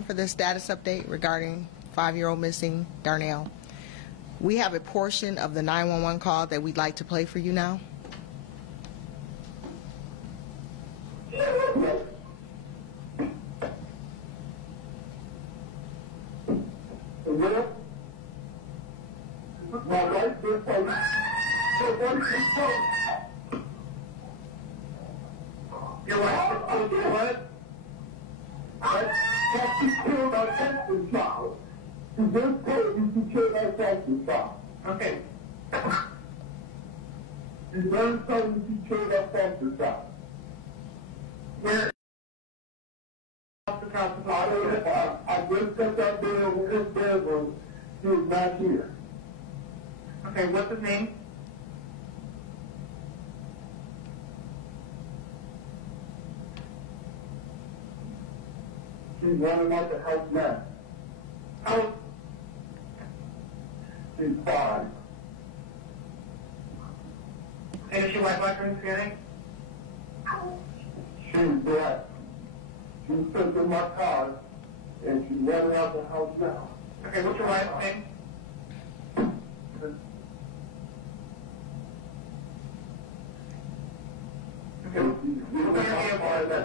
For the status update regarding 5-year-old missing Darnell. We have a portion of the 911 call that we'd like to play for you now. Your wife is what? She killed our foster child. She just told you she killed our foster child. Okay. She just told you she killed our foster child. Where? I just got that bill with his bedroom. He was not here. Okay, what's his name? She's running out the house now. How? She's 5. And is she white, black, or Hispanic? She's black. She's sitting in my car, and she's running out the house now. Okay, what's your wife's name? Okay, what's your name?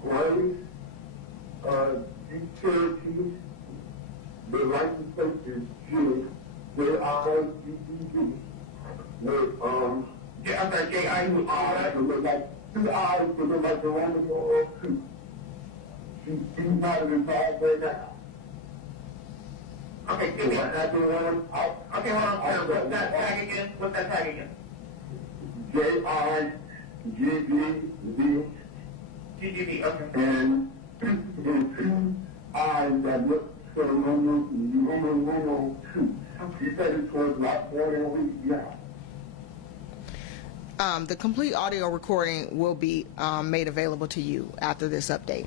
Gray, Jeep Cherokee, the license plate is J-I-G-G-G, with, yeah, I'm sorry, J-I-U-R, with like 2 eyes, that look like the Roman numeral 2. She's not involved right now. Okay, give me that. Okay, hold on, sir. What's that tag again? What's that tag again? J-I-G-G-B. GGB, okay. And the 2 eyes that look for the Roman 2. He said it was like 4 weeks now. The complete audio recording will be made available to you after this update.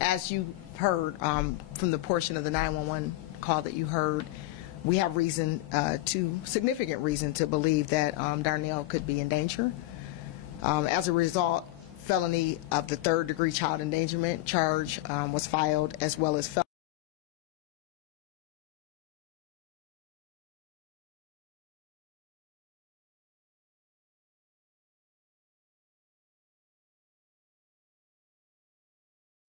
As you heard from the portion of the 911 call that you heard, we have significant reason to believe that Darnell could be in danger. As a result, felony of the 3rd-degree child endangerment charge was filed, as well as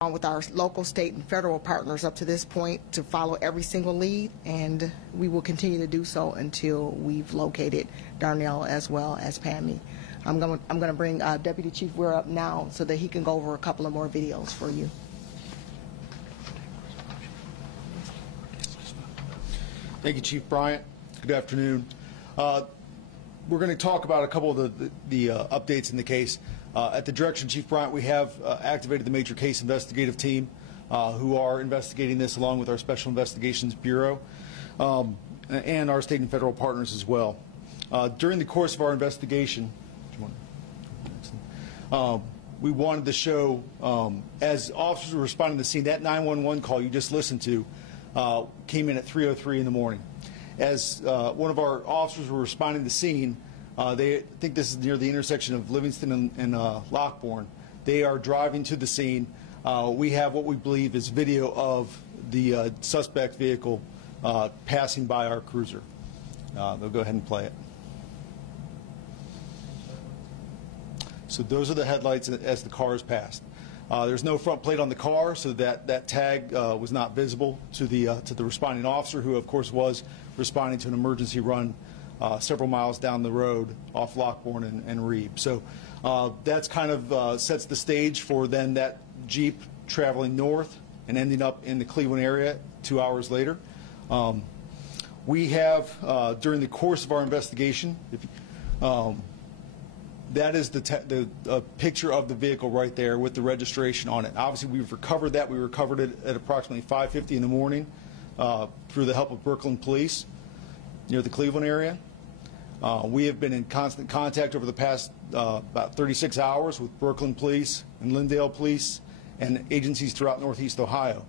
with our local, state, and federal partners up to this point to follow every single lead, and we will continue to do so until we've located Darnell as well as Pammy. I'm going to bring Deputy Chief Weir up now so that he can go over a couple of more videos for you. Thank you, Chief Bryant. Good afternoon. We're going to talk about a couple of the updates in the case. At the direction of Chief Bryant, we have activated the Major Case Investigative Team who are investigating this along with our Special Investigations Bureau and our state and federal partners as well. During the course of our investigation, we wanted to show, as officers were responding to the scene, that 911 call you just listened to came in at 3:03 in the morning. As one of our officers were responding to the scene, they think this is near the intersection of Livingston and Lockbourne. They are driving to the scene. We have what we believe is video of the suspect vehicle passing by our cruiser. They'll go ahead and play it. So those are the headlights as the car is passed. There's no front plate on the car, so that tag was not visible to the responding officer, who of course was responding to an emergency run several miles down the road off Lockbourne and Reeb. So that's kind of sets the stage for then that Jeep traveling north and ending up in the Cleveland area 2 hours later. We have, during the course of our investigation, that is the picture of the vehicle right there with the registration on it. Obviously, we've recovered that. We recovered it at approximately 5:50 in the morning through the help of Brooklyn Police near the Cleveland area. We have been in constant contact over the past about 36 hours with Brooklyn Police and Lindale Police and agencies throughout Northeast Ohio.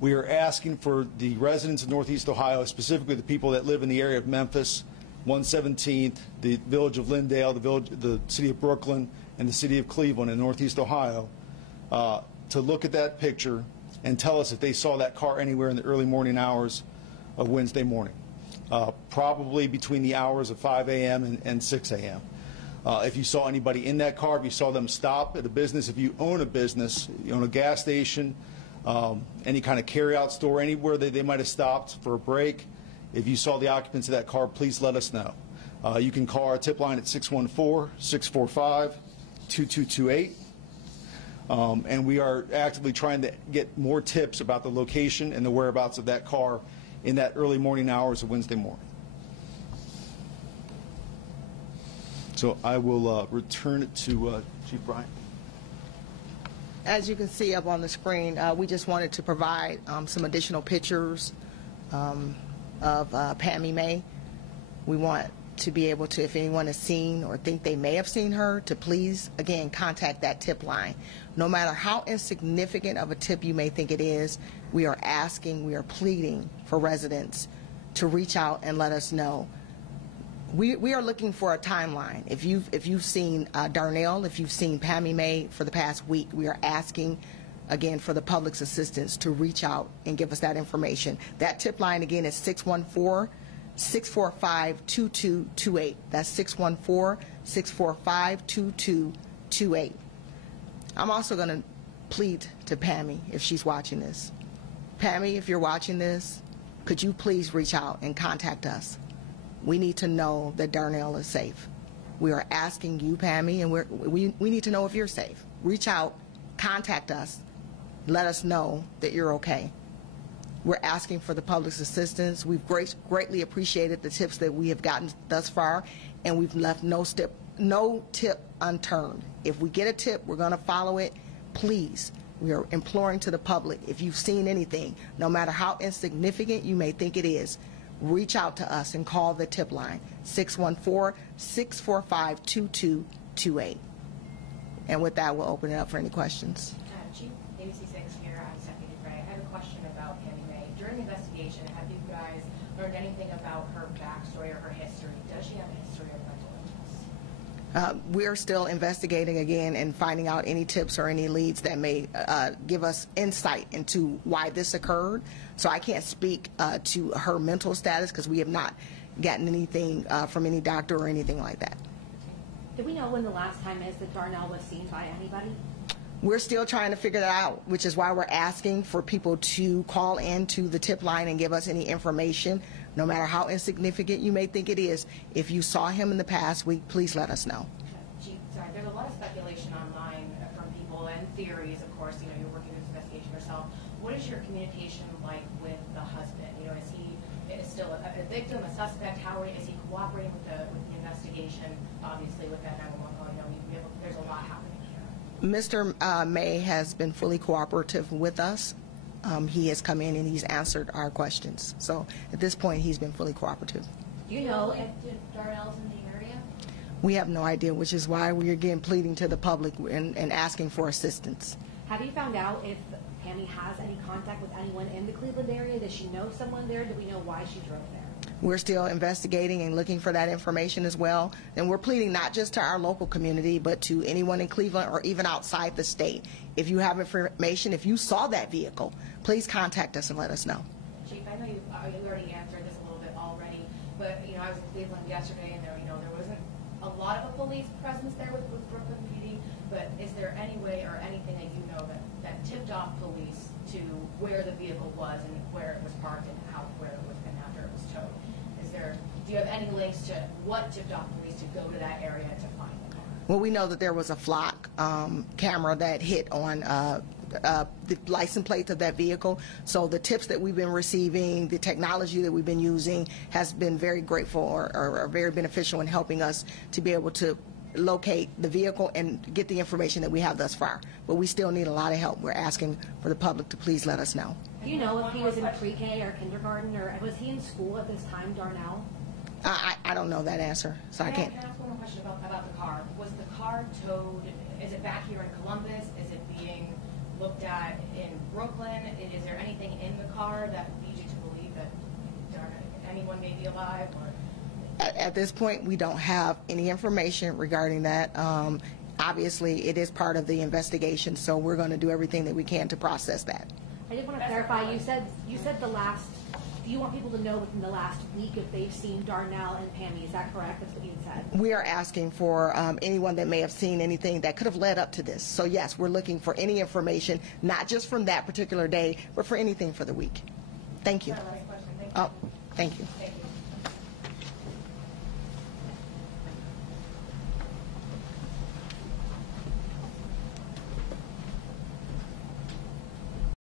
We are asking for the residents of Northeast Ohio, specifically the people that live in the area of Memphis, 117th, the village of Lindale, the city of Brooklyn, and the city of Cleveland in Northeast Ohio, to look at that picture and tell us if they saw that car anywhere in the early morning hours of Wednesday morning, probably between the hours of 5 a.m. and 6 a.m. If you saw anybody in that car, if you saw them stop at a business, if you own a business, you own a gas station, any kind of carry-out store, anywhere that they might have stopped for a break, if you saw the occupants of that car, please let us know. You can call our tip line at 614-645-2228. And we are actively trying to get more tips about the location and the whereabouts of that car in that early morning hours of Wednesday morning. So I will return it to Chief Bryant. As you can see up on the screen, we just wanted to provide some additional pictures of Pammy Maye. We want to be able to, if anyone has seen or think they may have seen her, to please, again, contact that tip line. No matter how insignificant of a tip you may think it is, we are asking, we are pleading for residents to reach out and let us know. We are looking for a timeline. If you've seen Darnell, if you've seen Pammy Maye for the past week, we are asking, again, for the public's assistance to reach out and give us that information. That tip line, again, is 614-645-2228. That's 614-645-2228. I'm also going to plead to Pammy if she's watching this. Pammy, if you're watching this, could you please reach out and contact us? We need to know that Darnell is safe. We are asking you, Pammy, and we need to know if you're safe. Reach out, contact us, let us know that you're okay. We're asking for the public's assistance. We've greatly appreciated the tips that we have gotten thus far, and we've left no tip unturned. If we get a tip, we're going to follow it. Please, we are imploring to the public, if you've seen anything, no matter how insignificant you may think it is, reach out to us and call the tip line, 614-645-2228. And with that, we'll open it up for any questions. Chief, ABC6 here. I'm Deputy Gray. I have a question about Pammy Maye. During the investigation, have you guys learned anything about her backstory or her history? Does she have a history of mental illness? We're still investigating again and finding out any tips or any leads that may give us insight into why this occurred. So I can't speak to her mental status because we have not gotten anything from any doctor or anything like that. Do we know when the last time is that Darnell was seen by anybody? We're still trying to figure that out, which is why we're asking for people to call in to the tip line and give us any information, no matter how insignificant you may think it is. If you saw him in the past week, please let us know. Chief, sorry, there's a lot of speculation online from people and theories, of course. You know, you're working this investigation yourself. What is your communication like with the husband? You know, is he still a victim, a suspect? How is he cooperating with the investigation? Obviously, with that 911 call, you know, there's a lot happening. Mr. Maye has been fully cooperative with us. He has come in and he's answered our questions. So at this point, he's been fully cooperative. Do you know if Darnell's in the area? We have no idea, which is why we are again pleading to the public and asking for assistance. have you found out if Pammy has any contact with anyone in the Cleveland area? Does she know someone there? Do we know why she drove there? We're still investigating and looking for that information as well. And we're pleading not just to our local community, but to anyone in Cleveland or even outside the state. If you have information, if you saw that vehicle, please contact us and let us know. Chief, I know you already answered this a little bit already, but I was in Cleveland yesterday, and there wasn't a lot of a police presence there with Brooklyn PD. But is there any way or anything that you know that tipped off police to where the vehicle was and where it was parked and where it was and after it was towed? Do you have any links to what tipped off police to go to that area to find the car? Well, we know that there was a flock camera that hit on the license plates of that vehicle. So the tips that we've been receiving, the technology that we've been using has been very grateful or very beneficial in helping us to be able to locate the vehicle and get the information that we have thus far. But we still need a lot of help. We're asking for the public to please let us know. Do you know if he was in pre-K or kindergarten, or was he in school at this time, Darnell? I don't know that answer, so I can't. Can I ask one more question about the car? Was the car towed? Is it back here in Columbus? Is it being looked at in Brooklyn? Is there anything in the car that leads you to believe that anyone may be alive? Or? At this point, we don't have any information regarding that. obviously, it is part of the investigation, so we're going to do everything that we can to process that. I did want to clarify, you said the last, do you want people to know within the last week if they've seen Darnell and Pammy? Is that correct? That's what you said. We are asking for anyone that may have seen anything that could have led up to this. So yes, we're looking for any information, not just from that particular day, but for anything for the week. Thank you. Last question. Thank you. Oh, thank you. Thank you.